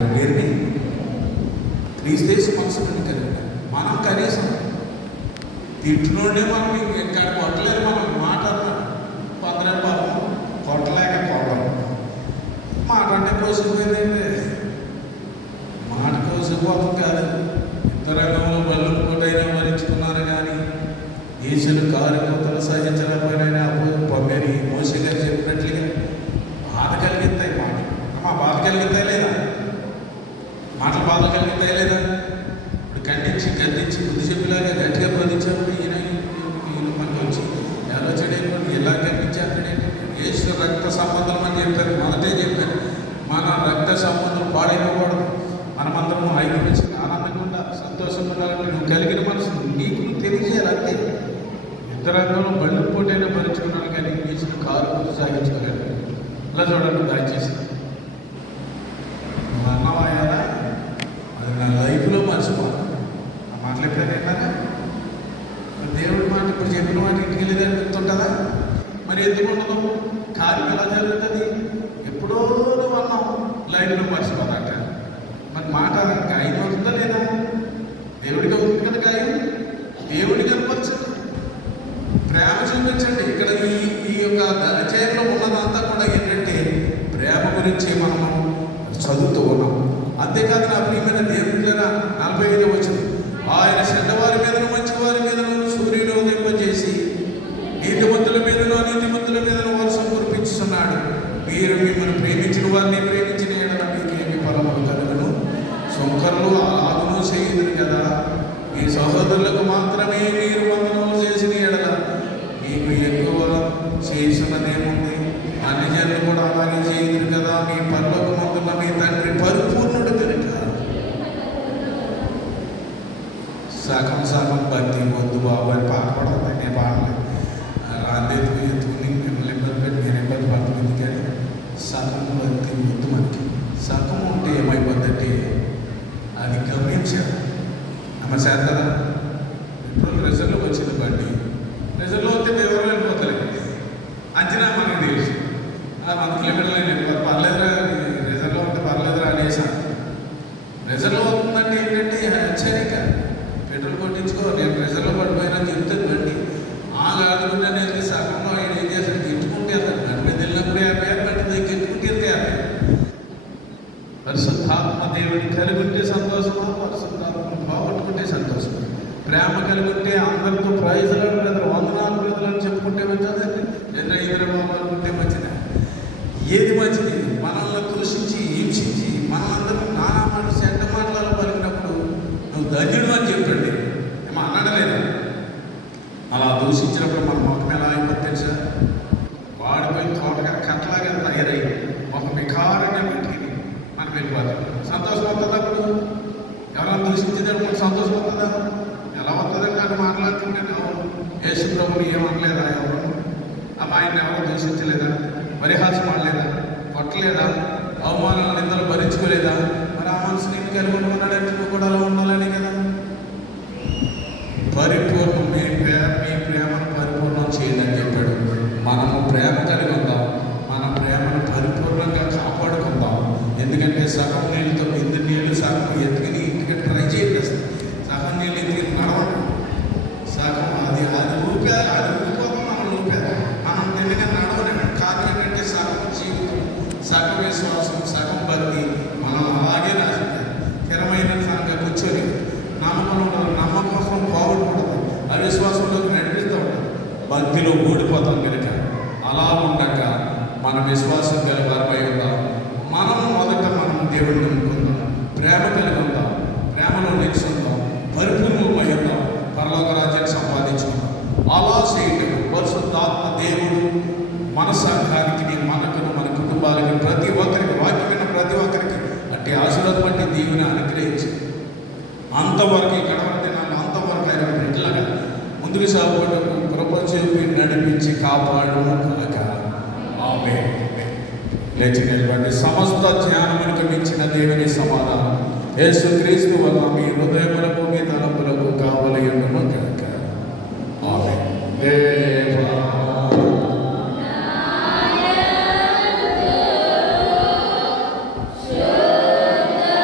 వీరిని క్రీస్తు మనసుని కలిగి మనం కనీసం తిట్టులోనే మనం ఇంకా కొట్టలేదు. మనం మాట కొందరే పాపం కొట్టలేక కోపం మాట అంటే కోసుకుపోయిందండి. మాట కోసుకుపోతాం కాదు. యుద్ధరంగంలో బళ్ళు కోటైనా మరించుకున్నారు కానీ ఈశలు కార్యకర్తలు సహించలేకపోయినా పొమ్మేరి మోసే గారు చెప్పినట్లుగా బాధ కలిగిస్తాయి. మాట బాధ కలిగిస్తాయి లేదా? మాటలు బాధ కలిగిస్తాయి లేదా? ఇప్పుడు ఖండించి గద్దించి బుద్ధి చెప్పేలాగా గట్టిగా బోధించారు. ఈయన మనకు వచ్చి ఆలోచన ఎలా గద్దించి అక్కడేంటి యేసు రక్త సంబంధం అని చెప్పారు. మొదటే చెప్పారు, మన రక్త సంబంధం పాడైపోకూడదు. మనమందరం ఐక్యమించి ఆనందంగా ఉండాలి, సంతోషంగా ఉండాలంటే నువ్వు కలిగిన మనసు నీకు తెలియజేయాలి. అంతే. యుద్ధరంగంలో బళ్ళు పోటైనా భరించుకున్నాను కానీ యేసును కారు సాగించుకోలేదు. అలా చూడండి, దయచేసి అన్నవాయాలా అది నా లైఫ్లో మర్చిపోను. ఆ మాటలు ఎప్పుడైనా విన్నారా? దేవుడి మాట ఇప్పుడు చెప్పిన మాట ఇంటికి వెళ్ళేదని గుర్తుంటుందా? మరి ఎందుకు ఉండదు? కార్యం ఎలా జరుగుతుంది? ఎప్పుడో నువ్వు అన్నాం లైఫ్లో మర్చిపోతాట. మరి మాట గాయం అవుతుందా లేదా? దేవుడికి అవుతుంది కదా గాయం. దేవుడికి కనపరచండి, ప్రేమ చూపించండి. ఇక్కడ ఈ యొక్క అధ్యాయంలో ఉన్నదంతా కూడా ఏంటంటే ప్రేమ గురించి మనము చదువుతూ ఉన్నాం. అంతేకాదు నా ప్రియమైన దేవుడిరా 45 వచ్చింది. ఆయన చెడ్డవారి మీదను మంచివారి మీదను సూర్యుడు ఉదయింపజేసి నీతిమంతుల మీదను అనీతిమంతుల మీదను వర్షం కురిపించుతున్నాడు. మీరు మిమ్మల్ని ప్రేమించిన వారిని ప్రేమించిన ఎడల మీకేమి ఫలములు కలుగును? శంకరులు ఆగును చేయుదురు కదా. మీ సహోదరులకు మాత్రమే మీరు వందనములు చేసిన ఎడల మీకు ఎక్కువ చేసినదేముంది? అన్ని జనులు కూడా అలాగే చేయుదురు కదా. మీ పరలోకమందున్న మీ తండ్రి పరిపూర్ణుడు కనుక. సగం సగం భక్తి వద్దు బాబు అని పాట పడుతుంది. నేను పాడలేదు. ఎత్తుకుని మిమ్మల్ని ఇబ్బంది పెట్టి నేను ఇబ్బంది పడుతుంది. కానీ సగం భక్తి వద్దు మనకి. సగం ఉంటే ఏమైపోద్దంటే అది గమనించారు. అమ్మ సార్ కదా ఇప్పుడు రిజర్వ్లోకి వచ్చింది బండి. రిజర్వ్లో వస్తే ఎవరు వెళ్ళిపోతలేదు. అంచనా మనకు తెలుసు 100 కిలోమీటర్లు వెళ్ళిపోతుంది. పర్లేదురా రిజర్వ్లో ఉంటే పర్లేదురా అనేసాను. రిజర్వ్లో అవుతుందంటే ఏంటంటే హెచ్చరిక. పెట్రోల్ కొట్టించుకో, నేను రిజర్వ్లో పడిపోయినా చెప్తుంది బండి. ఆడుకుంటే నేను సగంలో ఆయన ఏం చేశాడు, గిట్టుకుంటే అతను బండి మీద వెళ్ళినప్పుడు 50 బండి గిట్టుకుంటే 50. పరిశుద్ధాత్మ దేవుడిని కలిగి ఉంటే సంతోషమా? పరిశుద్ధాత్మను పోగొట్టుకుంటే సంతోషం. ప్రేమ కలిగి ఉంటే అందరితో ప్రైజులు వందనాలు ప్రైజులు చెప్పుకుంటే మంచిదండి. ఇతర బాగుంటే మంచిది. ఏది మంచిది? మనల్ని దూషించి హింసించి మనలందరూ నానా మాటలు చెడ్డ మాటలు పలికినప్పుడు నువ్వు ధన్యుడు అని చెప్పండి. ఏమో అన్నడలేదు. అలా దూషించినప్పుడు మన ముఖం ఎలా అయిపోతుంది తెలుసా? వాడిపోయి తోటగా కట్టలాగా తయారై ఒక వికారంగా పెట్టి మనకు వెళ్ళిపోతాం. సంతోషం వస్తుందప్పుడు ఎవరైనా దూషించేటప్పుడు మనకు సంతోషం వస్తుందా? ఎలా వస్తుందండి? అని మాట్లాడుతుంటే యేసు ప్రభుని ఏమనలేదా? ఎవరు ఆయన్ని ఎవరు దూషించలేదా? పరిహాసం ఆడలేదా? కొట్టలేదా? అవమానాలు నిందలు భరించుకోలేదా? మరి ఆ మనసు నేను కలిగి ఉన్నాడంటే నువ్వు కూడా అలా ఉండాలని కదా. పరిపూర్ణం మీ ప్రేమను పరిపూర్ణం చేయదని చెప్పాడు. మనము ప్రేమ కలిగి ఉందాం. మన ప్రేమను పరిపూర్ణంగా కాపాడుకుందాం. ఎందుకంటే సగం నీళ్ళతో బిందు నీళ్ళు సగం ఎత్తుకుని ఇంటికి ట్రై చేయండి. సగం నీళ్ళు ఎత్తుకుని నడవండి. సగం అది ఊపిపోతాం. మనం ఊపేది మనం నిన్నగా నడవలేము. కారణం ఏంటంటే సగం జీవితం, సగం విశ్వాసం, సగం భక్తి మనం అలాగే రాసింది. స్థిరమైన సంగ కూర్చొని నమ్మకం పోగొట్టుకుంటుంది. అవిశ్వాసంలోకి నడిపిస్తూ ఉంటుంది. భక్తిలో ఓడిపోతాం కనుక అలా ఉండక మన విశ్వాసం కలిగి వారిపై ఉందాం. మనం మొదట మనం దేవుడిని నమ్ముకుందాం, ప్రేమ కలిగి ఉందాం, ప్రేమలో నిలుచుందాం, పరిపూర్ణమై ఉందాం, పరలోక రాజ్యాన్ని సంపాదించుకుందాం. అలా చేయటం పరిశుద్ధాత్మ దేవుడు మన సంఘానికి, మనకును, మన కుటుంబాలకి, ప్రతి ఒక్కరికి, వాక్యమైన ప్రతి ఒక్కరికి అంటే ఆశీర్వాదం బట్టి దేవుని అనుగ్రహించి అంతవరకు గడవని దినాలు అంతవరకు ఆయన బిడ్డలుగా ముందుకు సాగుటకు కృప చూపి నడిపించి కాపాడును కాక. ఆమేన్. లేచి నిలబడి సమస్త జ్ఞానమునకు మించిన దేవుని సమాధానం యేసుక్రీస్తు వల్ల మీ హృదయములకు మీ తలంపులకు కావలయుండును కాక. ఆమేన్. దేవా శుద్ధ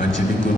మంచి దిక్కు